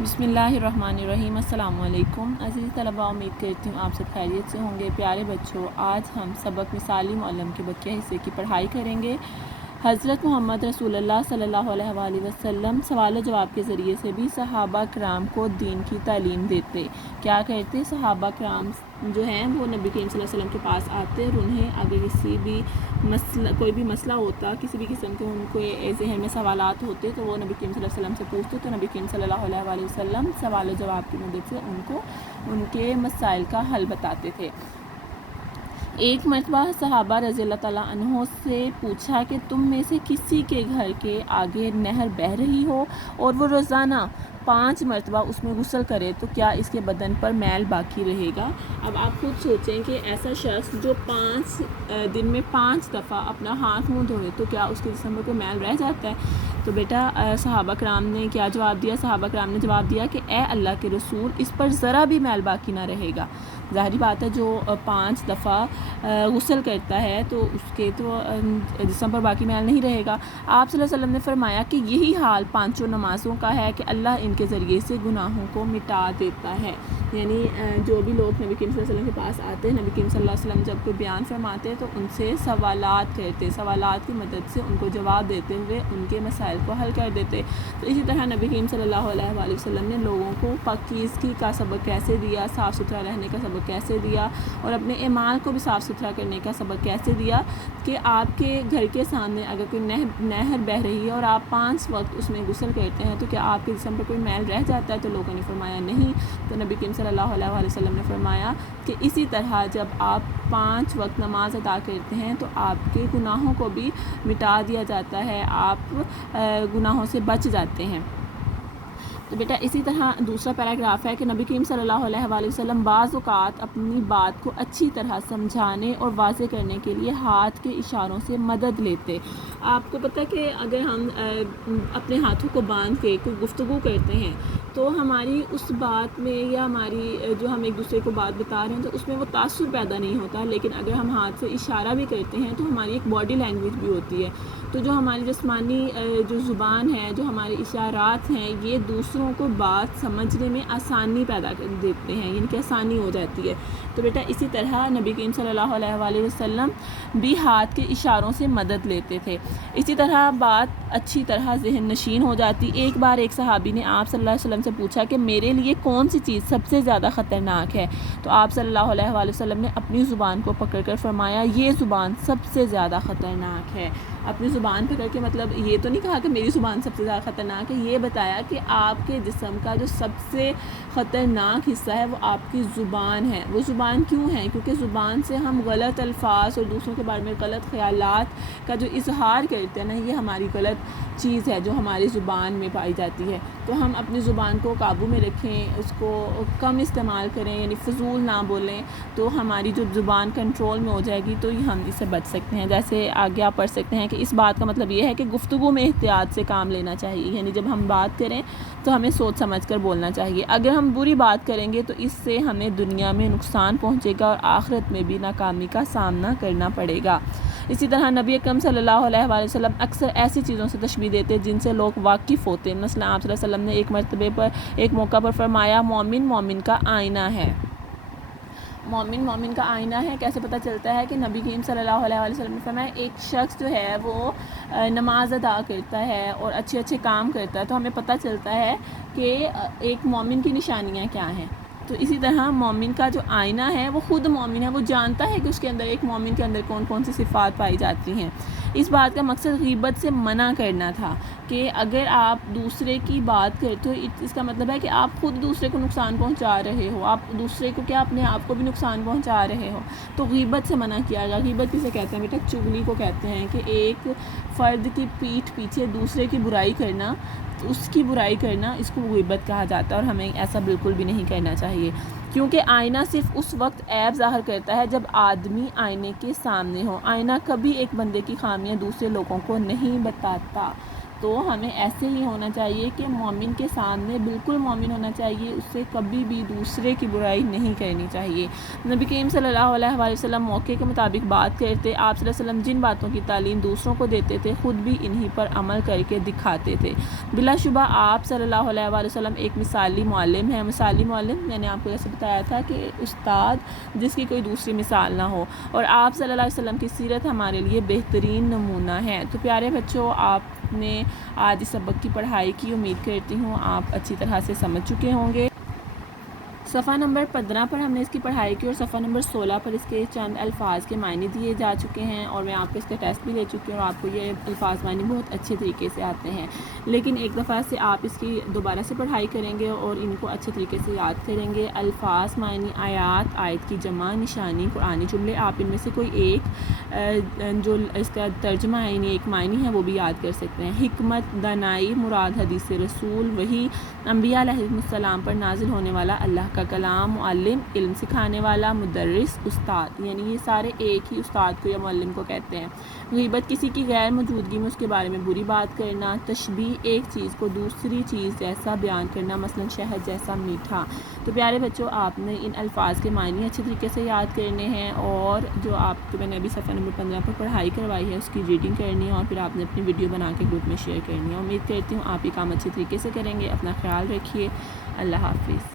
बिस्मिल्लाहिर्रहमानिर्रहीम। अस्सलाम वालेकुम अज़ीज़ तलबा, उम्मीद करती हूँ आप सब खैरियत से होंगे। प्यारे बच्चों, आज हम सबक मिसाली मुअल्लम के बकिया हिस्से की पढ़ाई करेंगे। हज़रत मोहम्मद रसूलुल्लाह सल्लल्लाहु अलैहि वसल्लम सवाल जवाब के ज़रिए से भी सहाबा कराम को दीन की तालीम देते। क्या करते? सहाबा कराम जो हैं वो नबी करीम सल्लल्लाहु अलैहि वसल्लम के पास आते और उन्हें अगर किसी भी कोई भी मसला होता, किसी भी किस्म के उनको जहन में सवालात होते तो वो नबी करीम सल्लल्लाहु अलैहि वसल्लम से पूछते, तो नबी करीम सल्लल्लाहु अलैहि वसल्लम सवाल जवाब की मदद से उनको उनके मसाइल का हल बताते थे। एक मरतबा सहाबा रज़ियल्लाहु तआला अन्हों से पूछा कि तुम में से किसी के घर के आगे नहर बह रही हो और वो रोज़ाना 5 मरतबा उसमें गुस्ल करे तो क्या इसके बदन पर मैल बाकी रहेगा? अब आप खुद सोचें कि ऐसा शख्स जो 5 दिन में 5 दफ़ा अपना हाथ मुँह धोए तो क्या उसके जिस्म पर कोई मैल रह जाता है? तो बेटा सहाबा कराम ने क्या जवाब दिया? सहाबा कराम ने जवाब दिया कि ए अल्लाह के रसूल, इस पर ज़रा भी मैल बाकी ना रहेगा। ज़ाहिर बात है, जो 5 दफ़ा गुस्ल करता है तो उसके तो जिस्म पर बाकी मैल नहीं रहेगा। आप सल्लल्लाहु अलैहि वसल्लम ने फरमाया कि यही हाल 5 नमाज़ों का है कि अल्लाह इनके ज़रिए से गुनाहों को मिटा देता है। यानी जो भी लोग नबी करीम सल्लल्लाहु अलैहि वसल्लम के पास आते हैं, नबी करीम सल्लल्लाहु अलैहि वसल्लम जब कोई बयान फरमाते हैं तो उनसे सवालात करते, सवालात की मदद से उनको जवाब देते हुए उनके मसाइल को हल कर देते। तो इसी तरह नबी करीम सल्लल्लाहु अलैहि वसल्लम ने लोगों को पाकीज़गी का सबक कैसे दिया, साफ़ सुथरा रहने का सबक कैसे दिया और अपने ईमान को भी साफ़ सुथरा करने का सबक कैसे दिया कि आपके घर के सामने अगर कोई नहर बह रही है और आप 5 वक्त उसमें गुस्ल करते हैं तो क्या आपके जिस्म पर कोई मैल रह जाता है? तो लोगों ने फरमाया नहीं। तो नबी करीम सल्लल्लाहु अलैहि वसल्लम ने फरमाया कि इसी तरह जब आप 5 वक्त नमाज अदा करते हैं तो आपके गुनाहों को भी मिटा दिया जाता है, आप गुनाहों से बच जाते हैं। तो बेटा इसी तरह दूसरा पैराग्राफ है कि नबी करीम सल्लल्लाहु अलैहि वसल्लम बाज़ औक़ात अपनी बात को अच्छी तरह समझाने और वाज़े करने के लिए हाथ के इशारों से मदद लेते। आपको पता है कि अगर हम अपने हाथों को बांध के कोई गुफ्तगू करते हैं तो हमारी उस बात में या हमारी जो हम एक दूसरे को बात बता रहे हैं तो उसमें वो तासुर पैदा नहीं होता, लेकिन अगर हम हाथ से इशारा भी करते हैं तो हमारी एक बॉडी लैंग्वेज भी होती है। तो जो हमारी जिस्मानी जो ज़ुबान है, जो हमारे इशारात हैं, ये दूसरों को बात समझने में आसानी पैदा कर देते हैं, यानी कि आसानी हो जाती है। तो बेटा इसी तरह नबी करीम सल्लल्लाहु अलैहि वसल्लम भी हाथ के इशारों से मदद लेते थे। इसी तरह बात अच्छी तरह ज़हन नशीन हो जाती। एक बार एक सहाबी ने आप सल्लल्लाहु अलैहि वसल्लम से पूछा कि मेरे लिए कौन सी चीज़ सबसे ज़्यादा ख़तरनाक है? तो आप सल्लल्लाहु अलैहि वसल्लम ने अपनी ज़ुबान को पकड़कर फरमाया, ये ज़ुबान सबसे ज़्यादा ख़तरनाक है। अपनी ज़ुबान पकड़ के मतलब ये तो नहीं कहा कि मेरी ज़ुबान सबसे ज़्यादा ख़तरनाक है, ये बताया कि आपके जिस्म का जो सबसे ख़तरनाक हिस्सा है वो आपकी ज़ुबान है। वो ज़ुबान क्यों है? क्योंकि ज़ुबान से हम गलत अल्फाज और दूसरों के बारे में गलत ख़यालात का जो इजहार करते हैं ना, ये हमारी गलत चीज़ है जो हमारी ज़ुबान में पाई जाती है। तो हम अपनी ज़ुबान को काबू में रखें, उसको कम इस्तेमाल करें, यानी फ़जूल ना बोलें, तो हमारी जो ज़ुबान कंट्रोल में हो जाएगी तो हम इससे बच सकते हैं। जैसे आगे आप पढ़ सकते हैं कि इस बात का मतलब ये है कि गुफ्तगू में एहतियात से काम लेना चाहिए, यानी जब हम बात करें तो हमें सोच समझ कर बोलना चाहिए। अगर हम बुरी बात करेंगे तो इससे हमें दुनिया में नुकसान पहुँचेगा और आखिरत में भी नाकामी का सामना करना पड़ेगा। इसी तरह नबी अकरम सल्लल्लाहु अलैहि वसल्लम अक्सर ऐसी चीज़ों से तशबीह देते जिनसे लोग वाकिफ़ होते हैं। मसलन आप सल्लल्लाहु अलैहि वसल्लम ने एक मरतबे पर एक मौका पर फरमाया, मोमिन मोमिन का आईना है। मोमिन मोमिन का आईना है कैसे पता चलता है? कि नबी करीम सल्लल्लाहु अलैहि वसल्लम ने फरमाया, एक शख्स जो है वो नमाज अदा करता है और अच्छे अच्छे काम करता है तो हमें पता चलता है कि एक मोमिन की निशानियाँ क्या हैं। तो इसी तरह मोमिन का जो आईना है वो ख़ुद मोमिन है, वो जानता है कि उसके अंदर, एक मोमिन के अंदर कौन कौन सी सिफ़ात पाई जाती हैं। इस बात का मकसद ग़ीबत से मना करना था कि अगर आप दूसरे की बात करते हो इसका मतलब है कि आप ख़ुद दूसरे को नुकसान पहुंचा रहे हो, आप दूसरे को क्या अपने आप को भी नुकसान पहुंचा रहे हो। तो ग़ीबत से मना किया गया। ग़ीबत किसे कहते हैं बेटा? चुगली को कहते हैं कि एक फ़र्द की पीठ पीछे दूसरे की बुराई करना, उसकी बुराई करना, इसको ग़ीबत कहा जाता है और हमें ऐसा बिल्कुल भी नहीं करना चाहिए। क्योंकि आईना सिर्फ़ उस वक्त ऐब ज़ाहिर करता है जब आदमी आईने के सामने हो। आईना कभी एक बंदे की खामियां दूसरे लोगों को नहीं बताता। تو ہمیں ایسے ہی ہونا چاہیے کہ مومن کے سامنے بالکل مومن ہونا چاہیے، اس سے کبھی بھی دوسرے کی برائی نہیں کرنی چاہیے۔ نبی کریم صلی اللہ علیہ وآلہ وسلم موقع کے مطابق بات کرتے، آپ صلی اللہ علیہ وسلم جن باتوں کی تعلیم دوسروں کو دیتے تھے خود بھی انہی پر عمل کر کے دکھاتے تھے۔ بلا شبہ آپ صلی اللہ علیہ وآلہ وسلم ایک مثالی معلم ہیں۔ مثالی معلم میں نے آپ کو جیسے بتایا تھا کہ استاد جس کی کوئی دوسری مثال نہ ہو، اور آپ صلی اللہ علیہ وسلم کی سیرت ہمارے لیے بہترین نمونہ ہے۔ تو پیارے بچوں، آپ نے آج اس سبق کی پڑھائی کی، امید کرتی ہوں آپ اچھی طرح سے سمجھ چکے ہوں گے۔ صفحہ نمبر 15 پر ہم نے اس کی پڑھائی کی اور صفحہ نمبر 16 پر اس کے چند الفاظ کے معنی دیے جا چکے ہیں، اور میں آپ کو اس کا ٹیسٹ بھی لے چکی ہوں اور آپ کو یہ الفاظ معنی بہت اچھے طریقے سے آتے ہیں، لیکن ایک دفعہ سے آپ اس کی دوبارہ سے پڑھائی کریں گے اور ان کو اچھے طریقے سے یاد کریں گے۔ الفاظ معنی، آیات، آیت کی جمع، نشانی، قرآنی جملے، آپ ان میں سے کوئی ایک جو اس کا ترجمہ ہے یعنی ایک معنی ہے وہ بھی یاد کر سکتے ہیں۔ حکمت، دانائی، مراد حدیث رسول، وحی، انبیاء علیہ السلام پر نازل ہونے والا اللہ کا کلام، معلم، علم سکھانے والا، مدرس، استاد، یعنی یہ سارے ایک ہی استاد کو یا معلم کو کہتے ہیں۔ غیبت، کسی کی غیر موجودگی میں اس کے بارے میں بری بات کرنا۔ تشبیہ، ایک چیز کو دوسری چیز جیسا بیان کرنا، مثلا شہد جیسا میٹھا۔ تو پیارے بچوں، آپ نے ان الفاظ کے معنی اچھے طریقے سے یاد کرنے ہیں، اور جو آپ کو میں نے ابھی صفحہ نمبر 15 پر پڑھائی کروائی ہے اس کی ریڈنگ کرنی ہے، اور پھر آپ نے اپنی ویڈیو بنا کے گروپ میں شیئر کرنی ہے۔ امید کرتی ہوں آپ یہ کام اچھے طریقے سے کریں گے۔ اپنا خیال رکھیے۔ اللہ حافظ۔